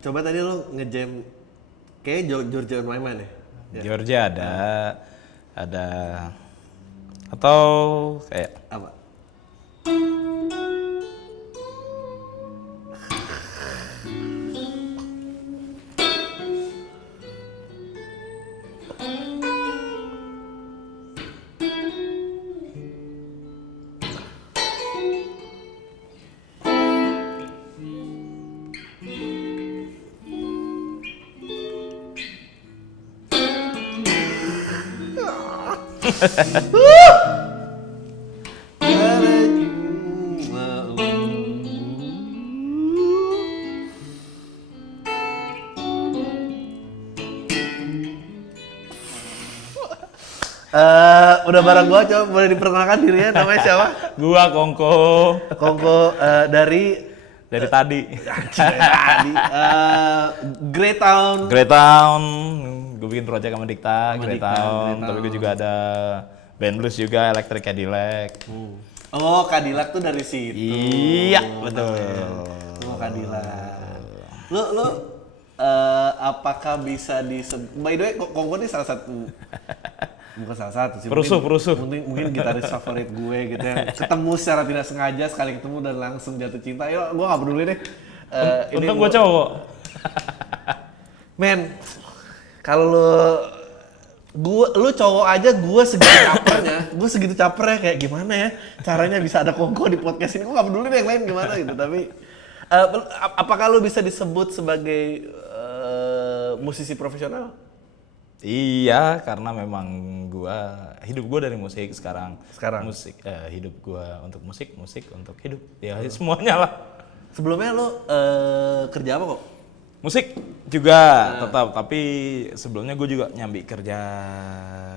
Coba tadi lu ngejam kayak Georgia on My Mind ya? Ya. Georgia ada atau kayak Apa? Udah bareng gua, coba boleh diperkenalkan dirinya, namanya siapa? gua Kongko Kongko dari tadi. tadi Greytown. Greytown, gue bikin project sama Dikta, Sama Greytown, Dikta. tapi gue juga ada band blues juga, Electric Cadillac. Oh, Cadillac tuh dari situ. Iya, betul. Oh, Cadillac. Lu apakah bisa disebut? By the way, Kongko ini salah satu, bukan salah satu sih. Perusuh. Mungkin gitaris favorit gue gitu ya. Ketemu secara tidak sengaja, sekali ketemu dan langsung jatuh cinta. Yuk, gue nggak peduli deh. Untung gue cowok. Men, kalau lu cowok aja, gue segitu capernya kayak gimana ya caranya bisa ada Kongko di podcast ini. Gue nggak peduli deh yang lain gimana gitu. Tapi apakah lu bisa disebut sebagai musisi profesional? Iya, karena memang hidup gue dari musik sekarang. Musik, hidup gue untuk musik untuk hidup. Ya semuanya lah. Sebelumnya lu kerja apa kok? Musik juga tetap, tapi sebelumnya gue juga nyambi kerja.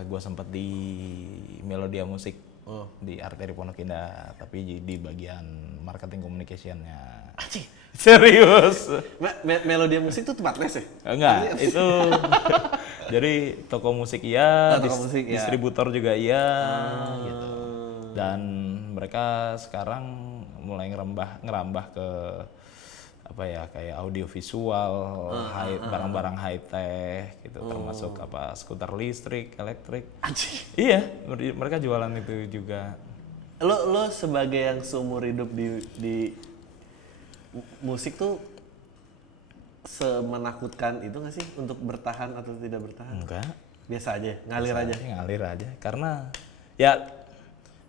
Gue sempat di Melodia Musik di Arteri Pondok Indah, tapi di bagian marketing communication-nya. Serius? Melodia Musik tuh tempat les ya? Enggak, itu jadi toko musik iya, Toko musik, ya. distributor juga iya, gitu. Dan mereka sekarang mulai ngerambah ke apa ya, kayak audio visual, barang-barang high tech gitu, termasuk apa skuter listrik, elektrik. Iya, mereka jualan itu juga. Lo sebagai yang seumur hidup di musik tuh semenakutkan itu nggak sih untuk bertahan atau tidak bertahan? Enggak. Biasa aja, ngalir aja. Ngalir aja, karena ya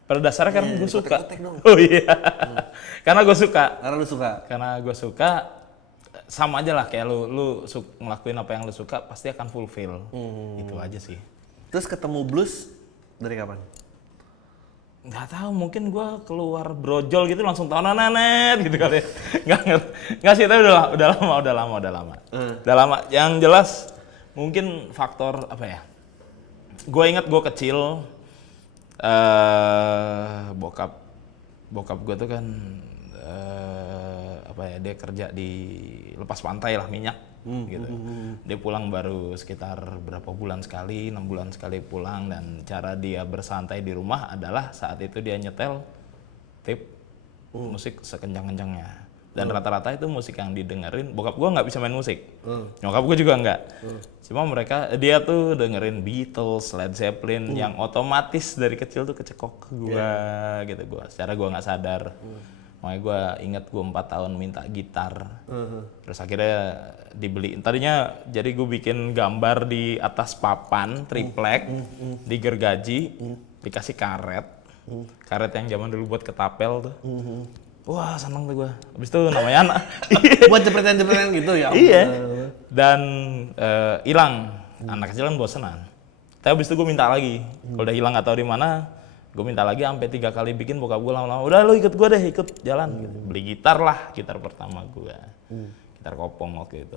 pada dasarnya kan gue suka. Kotek-kotek dong. Oh iya, karena gue suka. Karena lu suka. Sama aja lah kayak lu ngelakuin apa yang lu suka pasti akan fulfill. Itu aja sih. Terus ketemu blues dari kapan? Nggak tahu, mungkin gue keluar brojol gitu langsung tahu-nanet gitu kali ya. Nggak sih, tapi udah lama. Udah lama. Yang jelas mungkin faktor apa ya? Gue ingat gue kecil, bokap gue tuh kan apa ya, dia kerja di lepas pantai lah, minyak gitu. Dia pulang baru sekitar berapa bulan sekali, 6 bulan sekali pulang, dan cara dia bersantai di rumah adalah saat itu dia nyetel tape musik sekencang-kencangnya. Dan rata-rata itu musik yang didengerin, bokap gue nggak bisa main musik, nyokap gue juga nggak. Cuma dia tuh dengerin Beatles, Led Zeppelin, yang otomatis dari kecil tuh kecekok ke gue gitu. Secara gue nggak sadar. Makanya gue inget gue 4 tahun minta gitar, terus akhirnya dibeli. Tadinya jadi gue bikin gambar di atas papan triplek, digergaji, dikasih karet yang zaman dulu buat ketapel tuh. Wah, seneng tuh gue. Abis itu namanya anak. Buat jepretan-jepretan gitu ya? Iya. Dan hilang. Anak kecil kan bosenan. Tapi abis itu gue minta lagi. Kalau udah hilang nggak tahu di mana, gue minta lagi sampai 3 kali bikin. Bokap gue lama-lama, udah lu ikut gue deh, ikut jalan gitu. Beli gitar pertama gue. Gitar kopong waktu itu.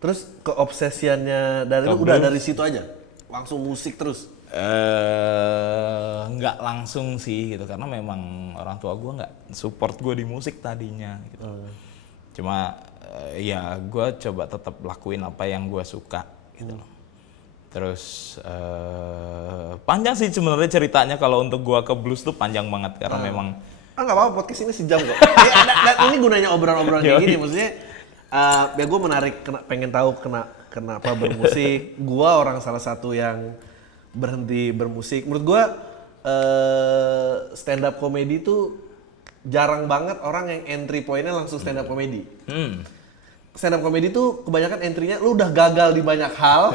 Terus keobsesiannya dari lu udah dari situ aja? Langsung musik terus? Nggak langsung sih gitu, karena memang orang tua gue nggak support gue di musik tadinya gitu. Cuma ya gue coba tetap lakuin apa yang gue suka gitu. Terus panjang sih sebenarnya ceritanya, kalau untuk gue ke blues tuh panjang banget karena memang nggak apa-apa, podcast ini sejam kok. Dan ini gunanya obrolan-obrolan kayak gini, maksudnya Ya gue menarik, pengen tahu kenapa bermusik. Gue orang salah satu yang berhenti bermusik. Menurut gue stand up comedy itu jarang banget orang yang entry pointnya langsung stand up comedy. Stand up comedy tuh kebanyakan entry-nya lu udah gagal di banyak hal.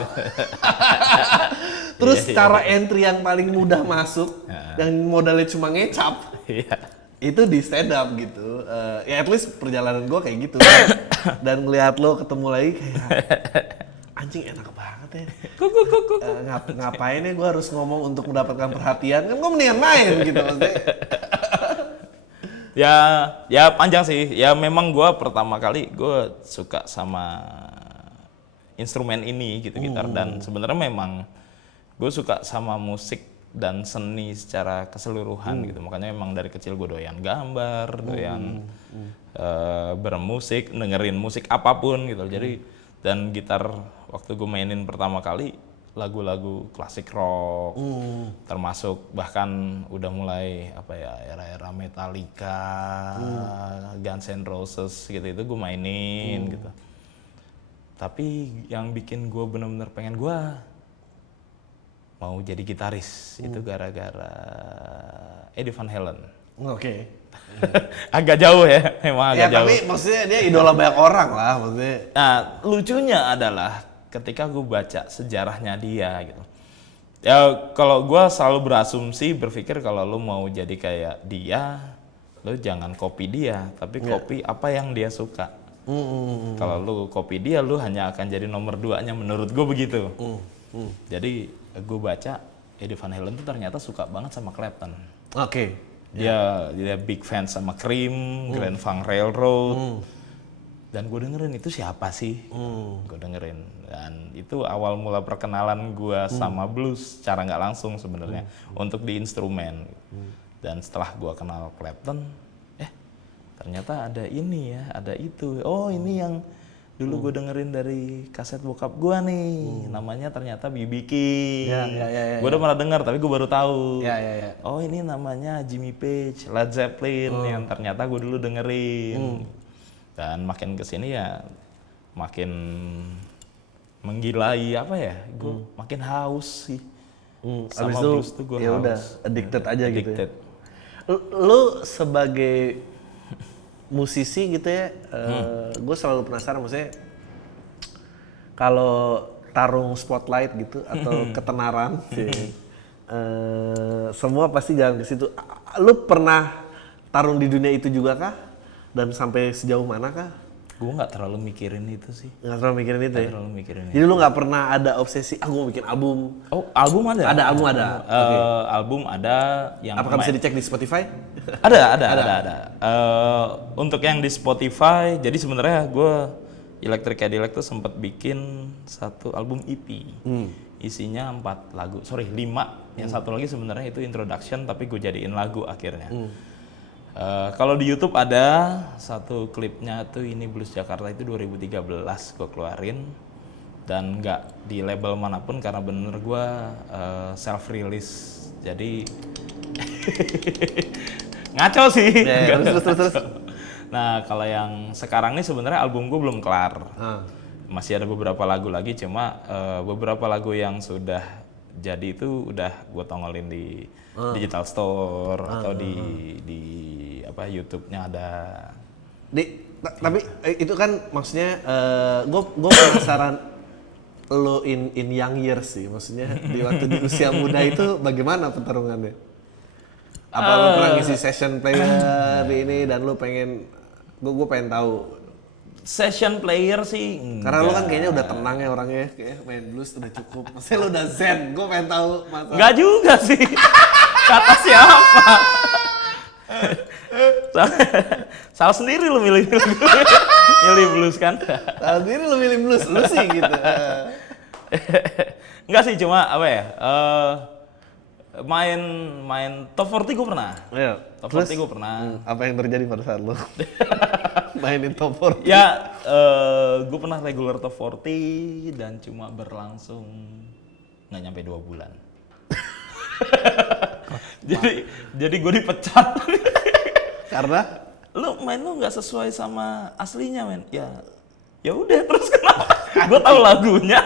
Terus cara entry yang paling mudah masuk, yang modalnya cuma ngecap, itu di stand up gitu. Ya at least perjalanan gue kayak gitu. Dan ngeliat lo ketemu lagi kayak, anjing enak banget ya. Ngapain ya gue harus ngomong untuk mendapatkan perhatian, kan gue mendingan main gitu maksudnya. Ya panjang sih. Ya memang gue pertama kali gue suka sama instrumen ini gitu, gitar. Dan sebenarnya memang gue suka sama musik dan seni secara keseluruhan gitu. Makanya memang dari kecil gue doyan gambar, doyan bermusik, dengerin musik apapun gitu. Jadi dan gitar waktu gue mainin pertama kali lagu-lagu klasik rock, termasuk bahkan udah mulai apa ya era-era Metallica, Guns N' Roses gitu, itu gue mainin gitu. Tapi yang bikin gue bener-bener pengen gue mau jadi gitaris itu gara-gara Eddie Van Halen. Oke. Agak jauh ya, emang agak jauh. Tapi maksudnya dia idola banyak orang lah maksudnya. Nah, lucunya adalah ketika gue baca sejarahnya dia gitu. Ya kalau gue selalu berasumsi berpikir kalau lo mau jadi kayak dia, lo jangan copy dia, tapi copy apa yang dia suka. Kalau lo copy dia, lo hanya akan jadi nomor 2-nya menurut gue begitu. Jadi gue baca Eddie Van Halen tuh ternyata suka banget sama Clapton. Oke. Dia big fan sama Cream, Grand Funk Railroad. Dan gue dengerin itu siapa sih? Gue dengerin. Dan itu awal mula perkenalan gue sama blues secara nggak langsung sebenarnya untuk di instrumen. Dan setelah gue kenal Clapton, ternyata ada ini ya, ada itu. Oh ini yang dulu gue dengerin dari kaset bokap gue nih, namanya ternyata B.B. King. Gue udah pernah dengar tapi gue baru tahu. Oh ini namanya Jimmy Page, Led Zeppelin yang ternyata gue dulu dengerin. Dan makin kesini ya makin menggilai apa ya, gue makin haus sih. Sama Abis blues itu tuh gue ya haus. udah addicted aja Addicted. gitu ya. Lu sebagai musisi gitu ya, gue selalu penasaran maksudnya kalau tarung spotlight gitu atau ketenaran sih, semua pasti jalan ke situ. Lu pernah tarung di dunia itu juga kah? Dan sampai sejauh mana kah? Gue nggak terlalu mikirin itu sih. Nggak terlalu mikirin itu ya? Terlalu mikirin Jadi lu nggak pernah ada obsesi, gue mau bikin album. Oh, album ada? Ada album ada. Album ada yang Apakah bisa dicek di Spotify? Ada. Untuk yang di Spotify, jadi sebenarnya gue Electric Cadillac tuh sempat bikin satu album EP. Isinya 5 lagu. Yang satu lagi sebenarnya itu introduction tapi gue jadiin lagu akhirnya. Kalau di YouTube ada satu klipnya tuh ini Blues Jakarta itu 2013 gue keluarin dan nggak di label manapun karena bener gue self release jadi ngaco sih. Terus. Nah kalau yang sekarang nih sebenarnya album gue belum kelar, masih ada beberapa lagu lagi cuma beberapa lagu yang sudah jadi itu udah gue tongolin di digital store atau di apa YouTube-nya ada. Tapi itu kan maksudnya gue penasaran lo in young years sih, maksudnya di waktu di usia muda itu bagaimana pertarungannya? Apa lo pernah ngisi session player di ini dan lo pengen, gue pengen tahu. Session player sih enggak. Karena lo kan kayaknya udah tenang ya orangnya, kayak main blues udah cukup. Maksudnya lo udah zen, gue pengen tahu masalah. Enggak juga sih. Kata siapa? Salah sendiri lo milih blues kan? Salah sendiri lo milih blues, lo sih gitu. Enggak sih, cuma apa ya? Main top 40 gue pernah. Iya. Top 40 gue pernah. Apa yang terjadi pada saat lo mainin top 40? Ya, gue pernah regular top 40 dan cuma berlangsung nggak nyampe 2 bulan. jadi gue dipecat. Karena? Lu main lu nggak sesuai sama aslinya men. Ya Ya udah terus kenapa? Gue tahu lagunya.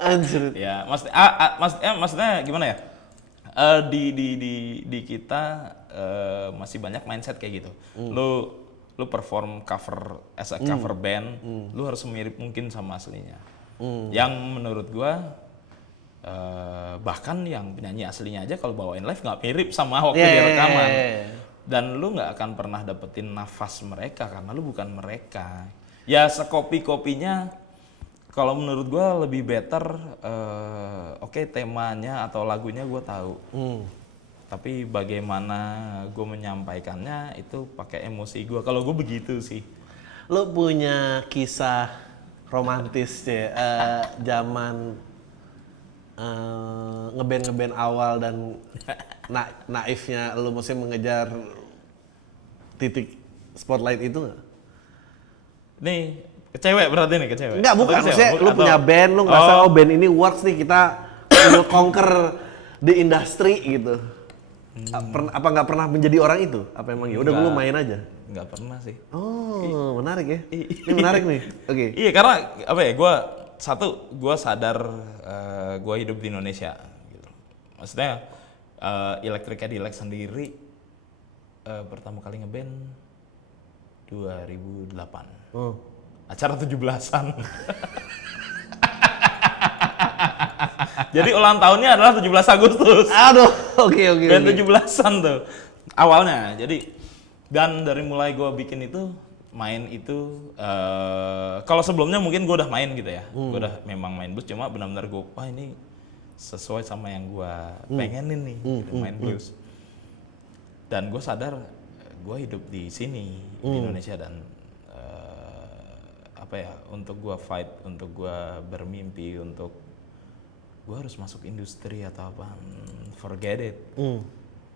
Anjir. Ya, maksudnya gimana ya? Di kita masih banyak mindset kayak gitu. Lu perform cover as a cover band, lu harus mirip mungkin sama aslinya. Yang menurut gua bahkan yang penyanyi aslinya aja kalau bawain live nggak mirip sama waktu di rekaman. Dan lu nggak akan pernah dapetin nafas mereka karena lu bukan mereka. Ya sekopi-kopinya kalau menurut gue lebih better, oke, temanya atau lagunya gue tahu, tapi bagaimana gue menyampaikannya itu pakai emosi gue. Kalau gue begitu sih. Lu punya kisah romantis ya, zaman ngeband awal dan naifnya lu mesti mengejar titik spotlight itu nggak? Nih, ke cewek berarti nih, ke cewek? Enggak, bukan. Maksudnya lu punya band, lu ngerasa band ini works nih, kita will conquer the industry gitu. Apa nggak pernah menjadi orang itu? Apa emang ya udah lu main aja? Nggak pernah sih. Oh, menarik ya. Ini menarik nih. Oke. Iya, karena apa ya, gue sadar gue hidup di Indonesia gitu. Maksudnya Electric Cadillac sendiri pertama kali ngeband 2008. Acara 17-an. Jadi ulang tahunnya adalah 17 Agustus. Aduh, oke. Dan 17-an tuh awalnya. Jadi dan dari mulai gue bikin itu, main itu, kalau sebelumnya mungkin gue udah main gitu ya. Gue udah memang main blues, cuma benar-benar gue, wah ini sesuai sama yang gue pengenin nih, gitu, main blues. Dan gue sadar gue hidup di sini, di Indonesia, dan apa ya, untuk gue fight, untuk gue bermimpi, untuk gue harus masuk industri atau apa, forget it.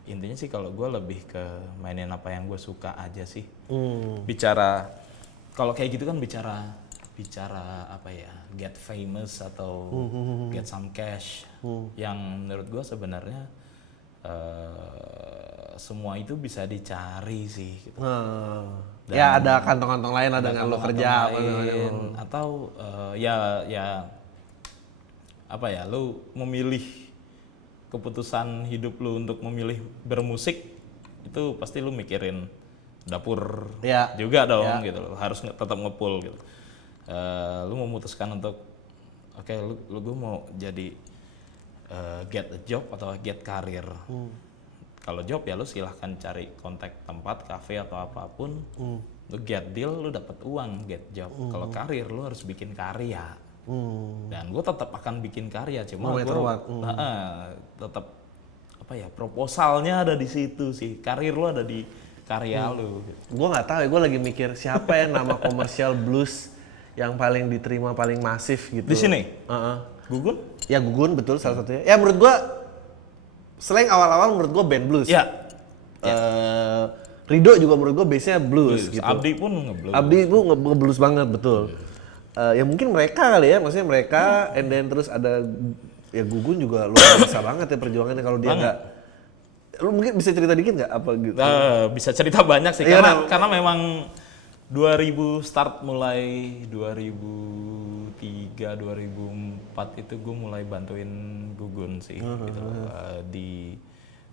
Intinya sih kalau gue lebih ke mainin apa yang gue suka aja sih. Bicara, kalau kayak gitu kan bicara apa ya, get famous atau get some cash. Yang menurut gue sebenarnya semua itu bisa dicari sih. Gitu. Ya ada kantong-kantong lain ada dengan lo kerja lain, atau ya apa ya, lu memilih keputusan hidup lu untuk memilih bermusik, itu pasti lu mikirin dapur juga dong gitu loh, harus tetap ngepull gitu. Lu memutuskan untuk oke, lu gue mau jadi get a job atau get karir. Kalau job ya lu silahkan cari kontak tempat, kafe atau apapun. Lu get deal, lu dapat uang, get job. Kalau karir lu harus bikin karya. Dan gue tetap akan bikin karya, cuma gue tetap apa ya, proposalnya ada di situ sih. Karir lu ada di karya lu. Gue nggak tahu ya, gue lagi mikir siapa ya nama komersial blues yang paling diterima, paling masif gitu. Di sini? Gugun? Ya Gugun betul salah satunya. Ya menurut gue selain awal-awal menurut gue band blues. Ya. Rido juga menurut gue base-nya blues gitu. Abdi pun nge-blues. Abdi itu nge-blues banget, betul. Ya mungkin mereka kali ya, maksudnya mereka, and then terus ada ya Gugun juga luar biasa banget ya perjuangannya. Kalau dia nggak, lu mungkin bisa cerita dikit nggak apa gitu? Bisa cerita banyak sih, karena memang 2000 start, mulai 2003, 2004 itu gue mulai bantuin Gugun sih, gitu.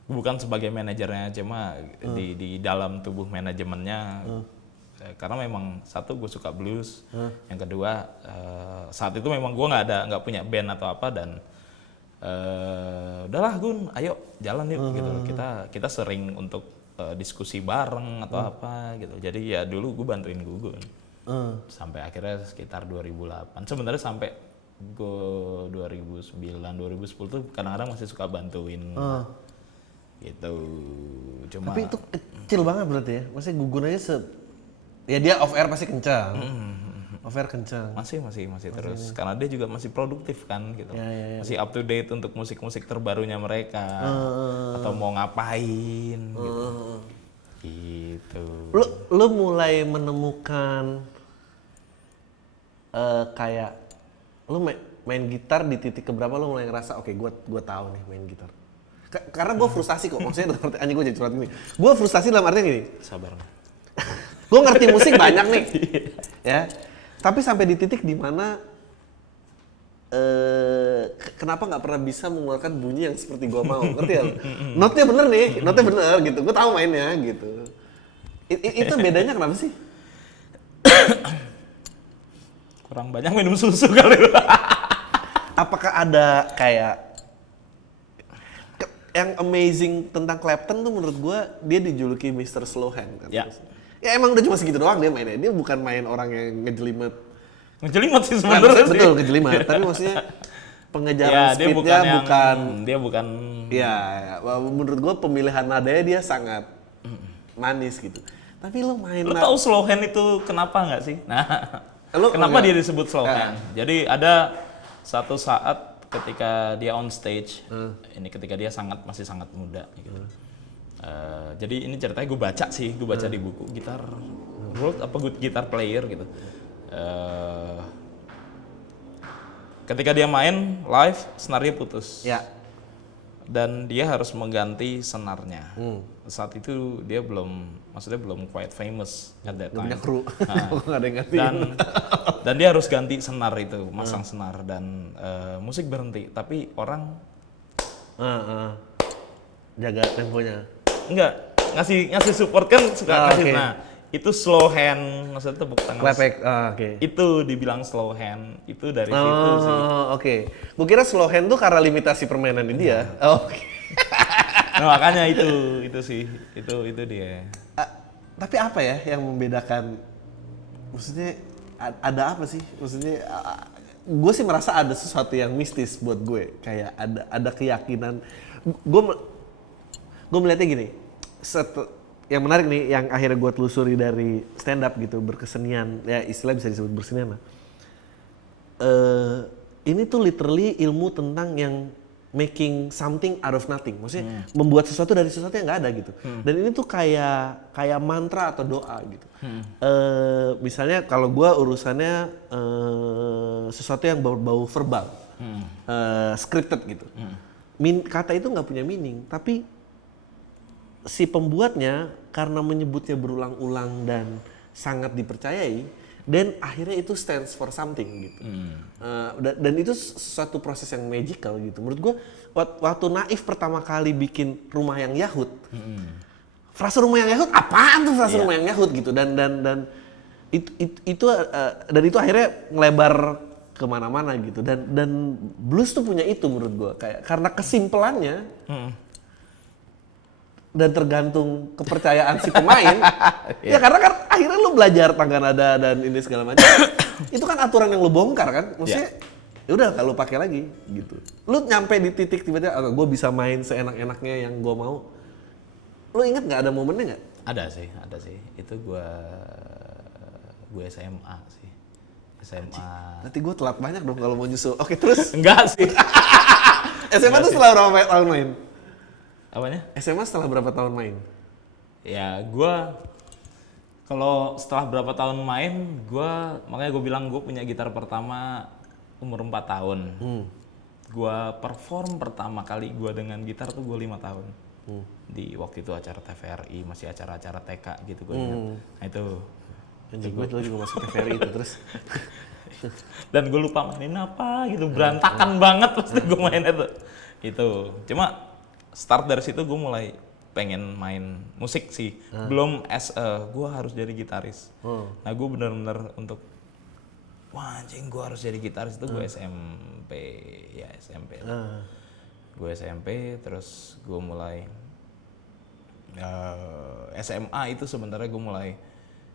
Bukan sebagai manajernya, cuma di dalam tubuh manajemennya. Karena memang satu, gue suka blues, yang kedua saat itu memang gue nggak punya band atau apa, dan udahlah Gun, ayo jalan yuk gitu. Kita sering untuk diskusi bareng atau apa gitu. Jadi ya dulu gue bantuin Gugun sampai akhirnya sekitar 2008. Sebenarnya sampai gue 2009 2010 tuh kadang-kadang masih suka bantuin gitu. Cuma tapi itu kecil banget berarti ya. Maksudnya Gugun aja ya dia off air pasti kencang. Off air kencang. Masih terus. Karena dia juga masih produktif kan gitu. Masih up to date untuk musik-musik terbarunya mereka. Atau mau ngapain gitu. Gitu. Lu mulai menemukan kayak lu main gitar di titik keberapa lu mulai ngerasa oke, gua tahu nih main gitar. Karena gue frustasi kok, maksudnya dalam arti, anjing gue jadi curhat gini. Gue frustasi dalam artian gini. Sabar. Gue ngerti musik banyak nih, ya. Tapi sampai di titik di mana kenapa nggak pernah bisa mengeluarkan bunyi yang seperti gua mau, ngerti ya? Notnya bener nih, notnya bener gitu, gua tahu mainnya gitu. Itu bedanya kenapa sih? Kurang banyak minum susu kali. Apakah ada kayak yang amazing tentang Clapton tuh menurut gua dia dijuluki Mr. Slowhand kan? Ya. Ya emang udah cuma segitu doang dia mainnya. Dia bukan main orang yang ngejelimet. Ngejelimet sih sebenarnya sih. Betul ngejelimet. Tapi maksudnya pengejaran Ya, speednya bukan. Dia bukan. Ya, menurut gua pemilihan nadanya dia sangat manis gitu. Tapi lo main. Lo tahu slow hand itu kenapa nggak sih? Nah, kenapa enggak. dia disebut slow hand? Jadi ada satu saat ketika dia on stage, ini ketika dia masih sangat muda gitu. Jadi ini ceritanya gue baca di buku Gitar World apa Good Guitar Player gitu. Ketika dia main live, senarnya putus. Ya. Dan dia harus mengganti senarnya. Saat itu dia belum quite famous at that time. Punya kru. Nggak ada yang ganti. Dan dia harus ganti senar itu, masang senar dan musik berhenti. Tapi orang jaga temponya. enggak ngasih support kan suka ngasih. Okay. Nah, itu slow hand, maksudnya tepuk tangan. Clapback, oke. Itu dibilang slow hand, itu dari situ sih. Oke. Gue kira slow hand tuh karena limitasi permainan di dia. Oke. Nah, makanya itu sih, itu dia. Tapi apa ya yang membedakan? Maksudnya ada apa sih? Maksudnya gue sih merasa ada sesuatu yang mistis buat gue. Kayak ada keyakinan. Gue melihatnya gini. Yang menarik nih, yang akhirnya gue telusuri dari stand up gitu, berkesenian, ya istilah bisa disebut bersenian lah. Ini tuh literally ilmu tentang yang making something out of nothing, maksudnya membuat sesuatu dari sesuatu yang nggak ada gitu. Dan ini tuh kayak mantra atau doa gitu. Misalnya kalau gue urusannya sesuatu yang bau verbal, scripted gitu. Kata itu nggak punya meaning, tapi si pembuatnya karena menyebutnya berulang-ulang dan sangat dipercayai, dan akhirnya itu stands for something gitu. Dan itu suatu proses yang magical gitu. Menurut gue waktu Naif pertama kali bikin Rumah Yang Yahud, frase Rumah Yang Yahud apaan tuh frase Rumah Yang Yahud gitu, dan itu akhirnya ngelebar kemana-mana gitu, dan blues tuh punya itu menurut gue, kayak karena kesimpelannya. Dan tergantung kepercayaan si pemain. Ya karena kan akhirnya lu belajar tangga nada dan ini segala macam. Itu kan aturan yang lu bongkar kan. Maksudnya ya udah kalau pakai lagi gitu. Lu nyampe di titik tiba-tiba gue bisa main seenak-enaknya yang gue mau. Lu inget nggak ada momennya nggak? Ada sih. Itu gue SMA sih. SMA. Nanti gue telat banyak dong kalau mau nyusul. Oke terus. Enggak sih. SMA tuh setelah berapa tahun main? Apanya? SMA setelah berapa tahun main? Ya kalau setelah berapa tahun main, makanya gue bilang gue punya gitar pertama umur 4 tahun. Gue perform pertama kali gue dengan gitar tuh gue 5 tahun. Di waktu itu acara TVRI, masih acara-acara TK gitu gue ingat. Nah itu. Anjing gue juga masuk TVRI itu terus. Dan gue lupa mainin apa gitu, berantakan banget pasti gue main itu. Itu. Cuma start dari situ gue mulai pengen main musik sih. Belum gue harus jadi gitaris. Nah gue bener-bener untuk wah anjing gue harus jadi gitaris itu gue SMP. Gue SMP terus gue mulai SMA itu sebenarnya gue mulai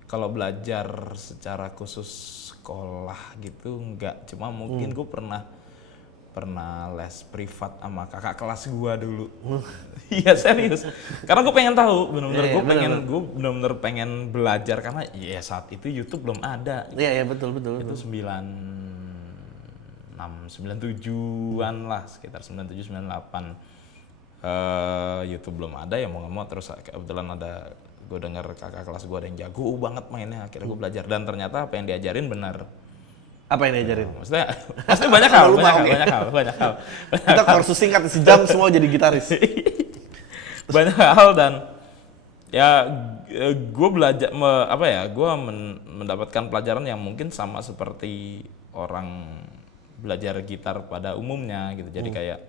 kalau belajar secara khusus sekolah gitu enggak, cuma mungkin gue pernah les privat sama kakak kelas gua dulu. Iya serius. Karena gue pengen tahu, gue bener-bener pengen belajar karena ya saat itu YouTube belum ada. Iya betul. Itu 97-an lah, sekitar 97 98. YouTube belum ada ya mau nggak mau, terus kebetulan ada gue denger kakak kelas gue ada yang jago banget mainnya, akhirnya gue belajar dan ternyata apa yang diajarin benar. Apa yang diajarin? Maksudnya banyak hal. Kita kursus singkat sejam semua jadi gitaris. Banyak hal dan Ya, gue belajar gue mendapatkan pelajaran yang mungkin sama seperti orang belajar gitar pada umumnya gitu. Jadi kayak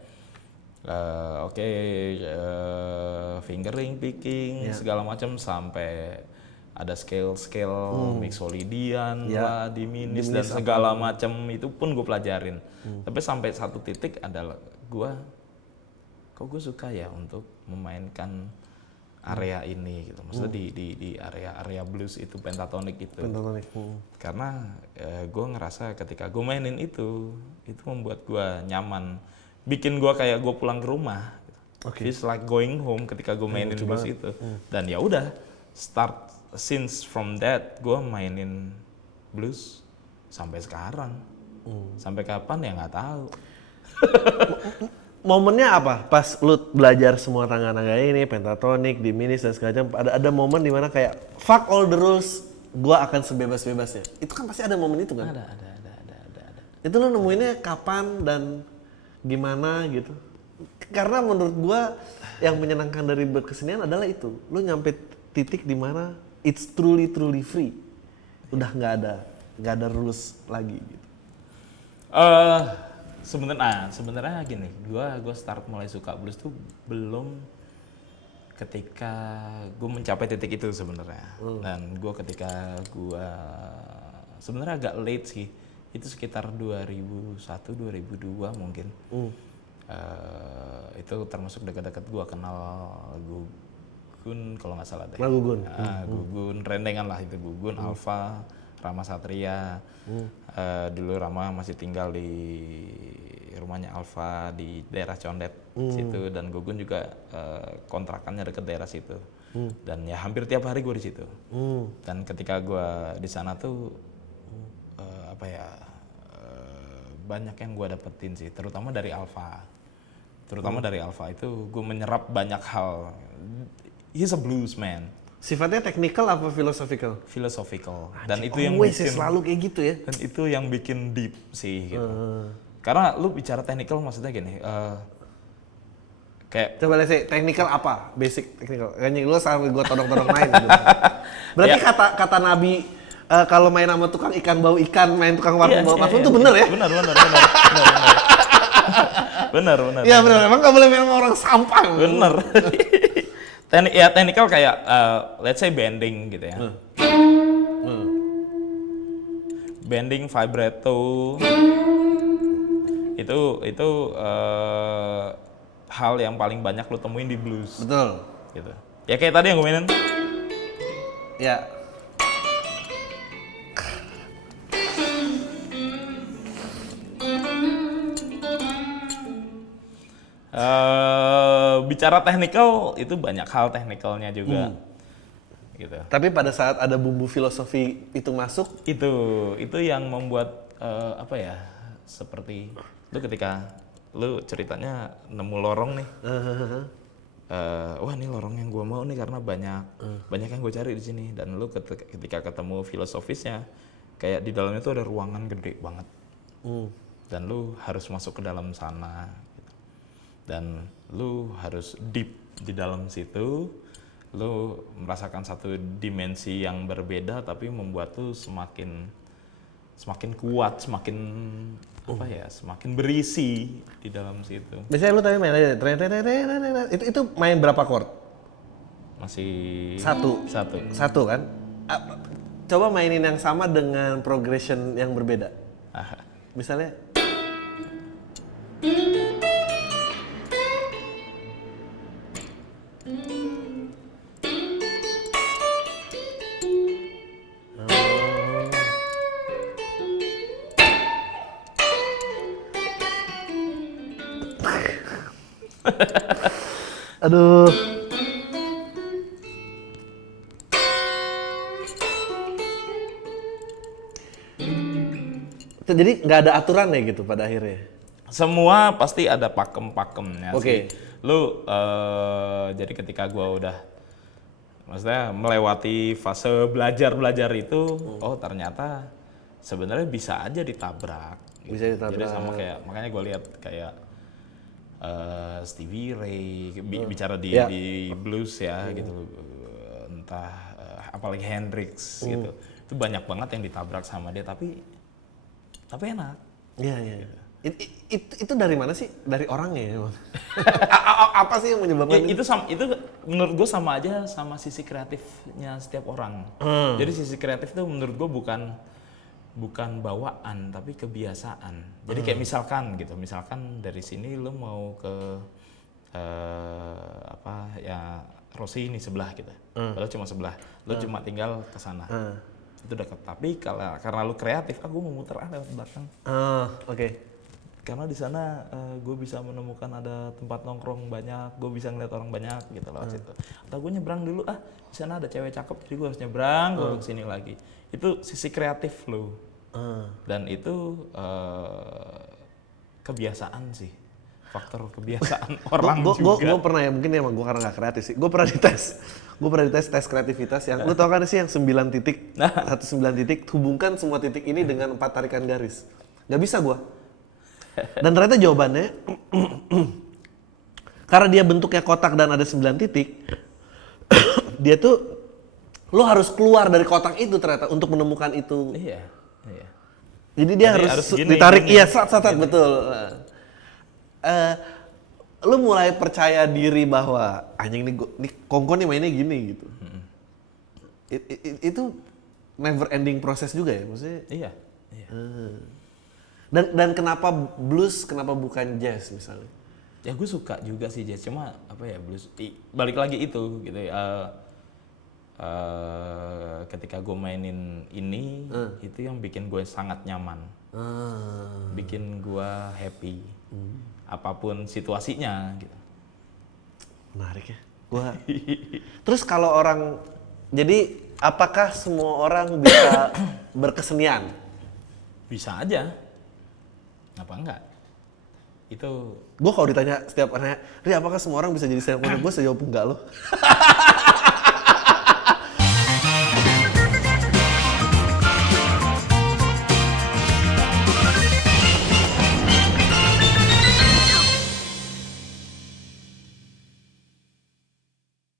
fingering, picking, segala macam sampai ada scale mixolydian lah, diminis dan segala macam itu pun gue pelajarin. Tapi sampai satu titik adalah kok gue suka ya untuk memainkan area ini gitu. Maksudnya di area blues itu pentatonic itu. Karena gue ngerasa ketika gue mainin itu membuat gue nyaman, bikin gue kayak gue pulang ke rumah. Feels like going home ketika gue mainin blues itu. Dan ya udah, since from that gue mainin blues sampai sekarang. Sampai kapan ya nggak tahu. Momennya apa? Pas lu belajar semua tangga-tangga ini, pentatonic, diminis dan segala macam, ada momen dimana kayak fuck all the rules, gua akan sebebas-bebasnya. Itu kan pasti ada momen itu kan? Ada. Itu lu nemuinnya kapan dan gimana gitu? Karena menurut gua yang menyenangkan dari berkesenian adalah itu. Lu nyampe titik dimana it's truly free. Udah nggak ada rules lagi gitu. Sebenarnya gini, gue start mulai suka blues tuh belum ketika gue mencapai titik itu sebenarnya. Dan ketika gue sebenarnya agak late sih, itu sekitar 2001-2002 mungkin. Itu termasuk dekat-dekat gue kenal Gugun kalau nggak salah deh. Gugun. Gugun, rendengan lah itu Gugun, Alfa, Rama Satria. Dulu Rama masih tinggal di rumahnya Alfa di daerah Condet situ, dan Gugun juga kontrakannya deket daerah situ. Dan ya hampir tiap hari gue di situ. Dan ketika gue di sana tuh banyak yang gue dapetin sih, terutama dari Alfa. Dari Alfa itu gue menyerap banyak hal. He's a blues man. Sifatnya technical apa philosophical? Philosophical. Dan itu yang bikin selalu kayak gitu ya. Dan itu yang bikin deep sih gitu. Karena lu bicara technical maksudnya gini, kayak coba lihat sih technical apa? Basic technical. Kayaknya lu sampai gua todong-todong main gitu. Berarti kata Nabi kalau main sama tukang ikan bau ikan, main tukang warung bau parfum itu bener ya? Bener. Bener. Iya bener, emang gak boleh main sama orang sampah. Bener. Technical kayak let's say bending gitu ya. Bending, vibrato. Itu hal yang paling banyak lo temuin di blues. Betul. Gitu. Ya kayak tadi yang gue mainin. Ya. Bicara technical itu banyak hal technicalnya juga. Gitu. Tapi pada saat ada bumbu filosofi itu masuk, itu yang membuat seperti lu ketika lu ceritanya nemu lorong nih. Wah ini lorong yang gue mau nih karena banyak yang gue cari di sini, dan lu ketika ketemu filosofisnya kayak di dalamnya tuh ada ruangan gede banget. Dan lu harus masuk ke dalam sana gitu. Dan lu harus deep di dalam situ, lu merasakan satu dimensi yang berbeda tapi membuat lu semakin kuat, semakin berisi di dalam situ. Biasanya lu tadi main aja, itu main berapa chord? Masih Satu kan? Coba mainin yang sama dengan progression yang berbeda. Misalnya aduh. Jadi nggak ada aturan ya gitu pada akhirnya? Semua pasti ada pakem-pakemnya Oke. sih. Lu jadi ketika gua udah maksudnya melewati fase belajar itu, oh ternyata sebenarnya bisa aja ditabrak. Bisa ditabrak. Jadi sama kayak, makanya gue lihat kayak Stevie Ray bicara di blues ya gitu. entah apalagi Hendrix gitu. Itu banyak banget yang ditabrak sama dia tapi enak. Iya. Itu dari mana sih? Dari orangnya ya, Bang? Apa sih yang menyebabkan Ya, itu menurut gue sama aja sama sisi kreatifnya setiap orang. Jadi sisi kreatif itu menurut gue bukan bawaan tapi kebiasaan. Jadi kayak misalkan dari sini lo mau ke Rossi ini sebelah gitu. Lo cuma sebelah, lo cuma tinggal ke sana. Itu dekat. Tapi karena lo kreatif, gue mau muter lewat belakang. Oke. Karena di sana gue bisa menemukan ada tempat nongkrong banyak, gue bisa ngeliat orang banyak gitu lewat situ. Atau gue nyebrang dulu, di sana ada cewek cakep, jadi gue harus nyebrang, gue ke sini lagi. Itu sisi kreatif lo. Dan itu kebiasaan sih, faktor kebiasaan orang juga. Gue pernah ya, mungkin emang gue karena gak kreatif sih. Gue pernah dites tes kreativitas yang, lu tau kan sih yang 9 titik, 9 titik, hubungkan semua titik ini dengan 4 tarikan garis. Gak bisa gue. Dan ternyata jawabannya, karena dia bentuknya kotak dan ada 9 titik, dia tuh, lo harus keluar dari kotak itu ternyata untuk menemukan itu. Iya. Jadi dia harus gini, ditarik, gini. iya sat, betul. Lu mulai percaya diri bahwa anjing nih Kongko nih mainnya gini gitu. Itu never ending proses juga ya maksudnya. Iya. Dan kenapa blues, kenapa bukan jazz misalnya? Ya gue suka juga sih jazz, cuma blues. Balik lagi itu gitu ya. Ketika gue mainin ini, itu yang bikin gue sangat nyaman, bikin gue happy, apapun situasinya gitu. Menarik ya. Terus kalau orang, jadi apakah semua orang bisa berkesenian? Bisa aja, apa enggak? Itu gue kalau ditanya setiap anaknya, Ri apakah semua orang bisa jadi stand up comedy? Gue sejauh enggak loh.